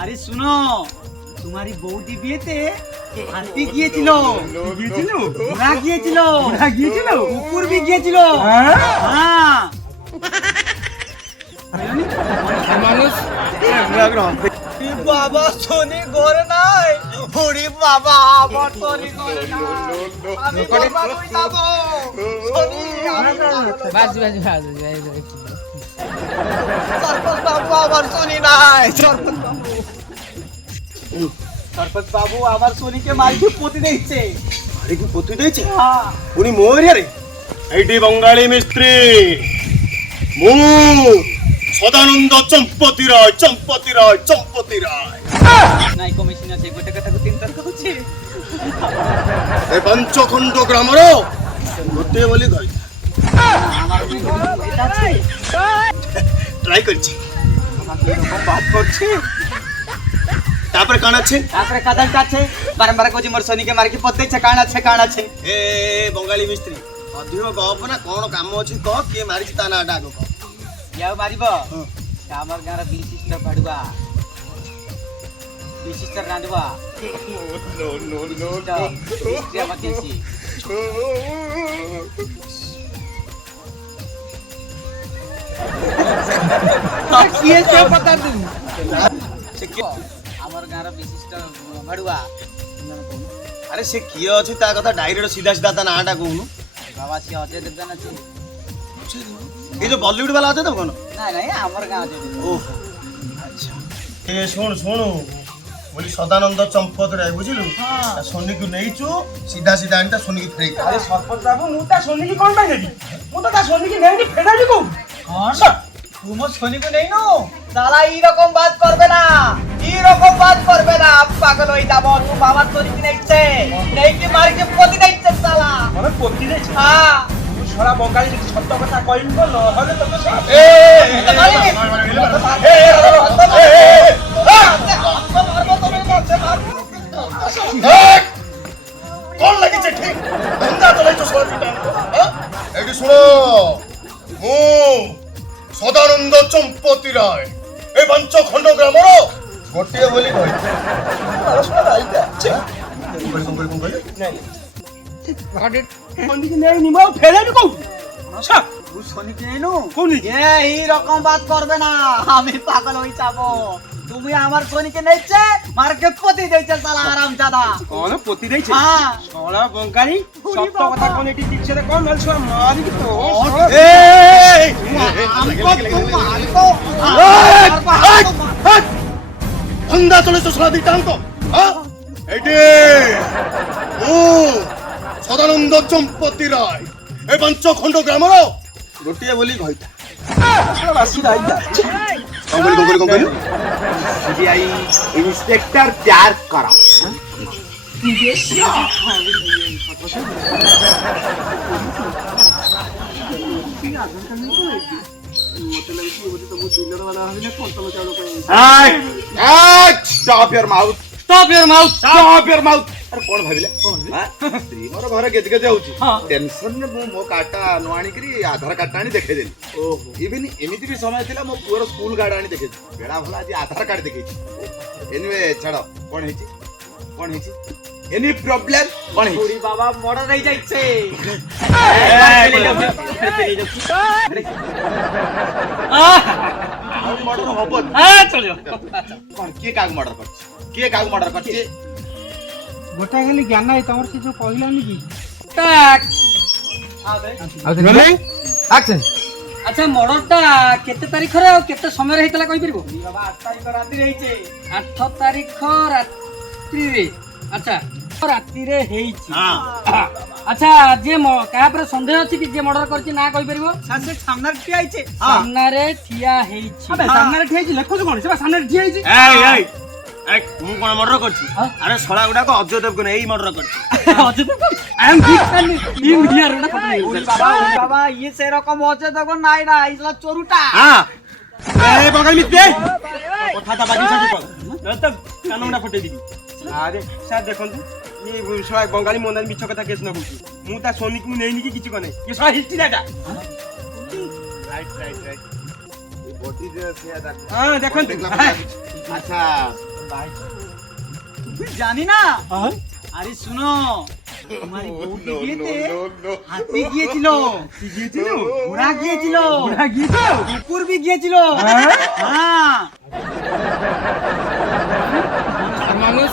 আরে শুনো, তোমারই বৌদি বিয়েতে হাতি গিয়েছিল, ঘোড়া গিয়েছিল, কুকুর বি গিয়েছিল। হ্যাঁ মানুষ বাবা শনি ঘরে নাই। ওরে বাবা আমার শনি ঘরে নাই। আমি কোথায় যাব? শনি বাজি সরপঞ্চ বাবু আমার শনি নাই। সরপঞ্চ বাবু আমার শনিকে মারিকে পতি দিয়েছে। আরে কি পতি দিয়েছে? হ্যাঁ উনি মোহরিয়া রে। এইটি বঙ্গালী মিস্ত্রি মু সদানন্দ চম্পতি রায়। নাই কমিশনার সে গোটা কথা চিন্তা করছে। এই পঞ্চখণ্ড গ্রামর গোটে বলি কই ট্রাই করছি। বাদ করছে তারপরে কান আছে তারপরে কাদল আছে বারবার কইছি মোর শনিকে মারিকে পতি দিয়েছে। কাণ আছে এ বঙ্গালী মিস্ত্রি ଅଧିକ ଗପ ନା କଣ କାମ ଅଛି କହ କିଏ ମାରିଛି ତା ନାଁଟା ଆଗ କହ। ইয়াও মারিব আমার গাঁর বিশিষ্ট পাড়ুয়া বিশিষ্ট রাঁধুয়া আমাকে আমার গাঁর বিশিষ্ট ভাড়ুয়া। ଆରେ ସେ କିଏ ଅଛି ତା କଥା ଡାଇରେକ୍ଟ ସିଧା ସିଧା ତା ନାଁଟା କହୁନୁ। বাবা সে অজয় দেবগান আছে। এই যে বলিউড বালা আছে তো কোন না নাই আমার গাঁ আছে। ଓହୋ ଆଚ୍ଛା ଏ ଶୁଣୁ ଶୁଣୁ ବୋଲି ସଦାନନ୍ଦ ଚମ୍ପତି ରାୟ ବୁଝିଲୁ ତା ସୋନିକୁ ନେଇଛୁ ସିଧା ସିଧା ଆଣି ତା ସୋନିକି ଫେରେଇ আরে সরপঞ্চ বাবু মু তা শনিকি কোন পাই নেবি? মু তো তা শনিকি নেইনি ফেরাবি কো? কন তুমি শনিকে নেই নো সালা এইরকম বাদ করবে না, পাগল হয়ে যাব। তুই বাবার শনিকে নেইছে নেই কি মারিকে পতি দিচ্ছে সালা। মানে পতি দেছ হ্যাঁ তুই সরা বঙ্গালী যদি সত্য কথা কইল তো নহলে তোকে সব কোন লাগিছে ঠিক ধন্দা চলাইছো সরাসরি এইটি শুনো মু সদানন্দ চম্পতি রায় এই পঞ্চখণ্ড গ্রামর গোটিয়ে বলি কই শোনা রাইতা কোন কই শনিকি নেইনি মু ফেরাবি কো? আচ্ছা তুই শনিকে নেই নো কোনি এইরকম বাদ করবে না, আমি পাগল হয়ে যাব। তুমি আমার শনিকে নেইছে মারকে পতি দিয়েছে সালা আরাম জাদা। কোন পতি দেইছে? হ্যাঁ সরা বঙ্গালী সত্য কথা কোন এটি ঠিক ছেড়ে কোন নল সরা মারি তো এই ধন্দা চলেছো সরাদি টান্ত এইটি ও সদানন্দ চম্পতি রায় এই পঞ্চখণ্ড গ্রামর গোটিয়ে বলি কইতা বাসি রাইতা কোন কই सीबीआई इंस्पेक्टर प्यार करा स्टॉप योर माउथ अरे कौन भाविले स्त्री मोर घर गेज गेज होउची टेंशन ने मो कार्डटा न आनी करी आधार कार्डटा आनी देखे देली ओहो इवन एमिति भी समय थिला मो पुअर स्कूल कार्ड आनी देखे बेड़ा भला आज आधार कार्ड देखे एनीवे छाड़ो कौन हेची एनी प्रॉब्लम कौन हेची বুড়ি বাবা মরা রই যাচ্ছে। मर्डर हबन कौन किए काग मर्डर करछि গোটা খালি জ্ঞান নাই তোমার সে যে কইলানি কি আচ্ছা মর্ডরটা কেতে তারিখরে আর কেতে সময় হইতলা কই পারিবো? বাবা 8 তারিখ রাতে হইছে। 8 তারিখ রাত্রিরে। আচ্ছা রাত্রিরে ହେଇଛି। আচ্ছা যে কাହା ଉପରେ সন্দেহ ଅଛି କି যে মর্ডর করছি না কই পারিবো? সাসে সামনার কি আইছে? সামনারে ঠিয়া ହେଇଛି। আবে সামনে ঠিক আছে লেখুছ কোন সেবা সামনে ঠিক আছে এই ମୁଁ କଣ ମର୍ଡର କରିଛି ଆରେ ଶଳା ଗୁଡାକ ଅଜୟ ଦେବଗନ ଏଇ ମର୍ଡର କରିଛି I am big fan in here না কথা ওই বাবা ইয়ে সেরকম হচ্ছে তখন নাই না ইসলা চোরুটা। হ্যাঁ এই বগাল মিতে কথাটা বাজি সাথে কর নয়তো কানমনা ফটে দিবি আরে স্যার দেখুন এই সবাই বঙ্গালী মন্দার মিছ কথা কেস না বলছি মু তা সনিক মু নেইনি কি কিছু কনে এই সবাই হিস্ট্রি দাটা রাইট এই বডি যে আছে হ্যাঁ দেখুন আচ্ছা জানি না আরে শুনো তোমার বউকে বিয়েতে হাতি গিয়েছিল ঘোড়া গিয়েছিল কুকুর भी গিয়েছিল হ্যাঁ মানুষ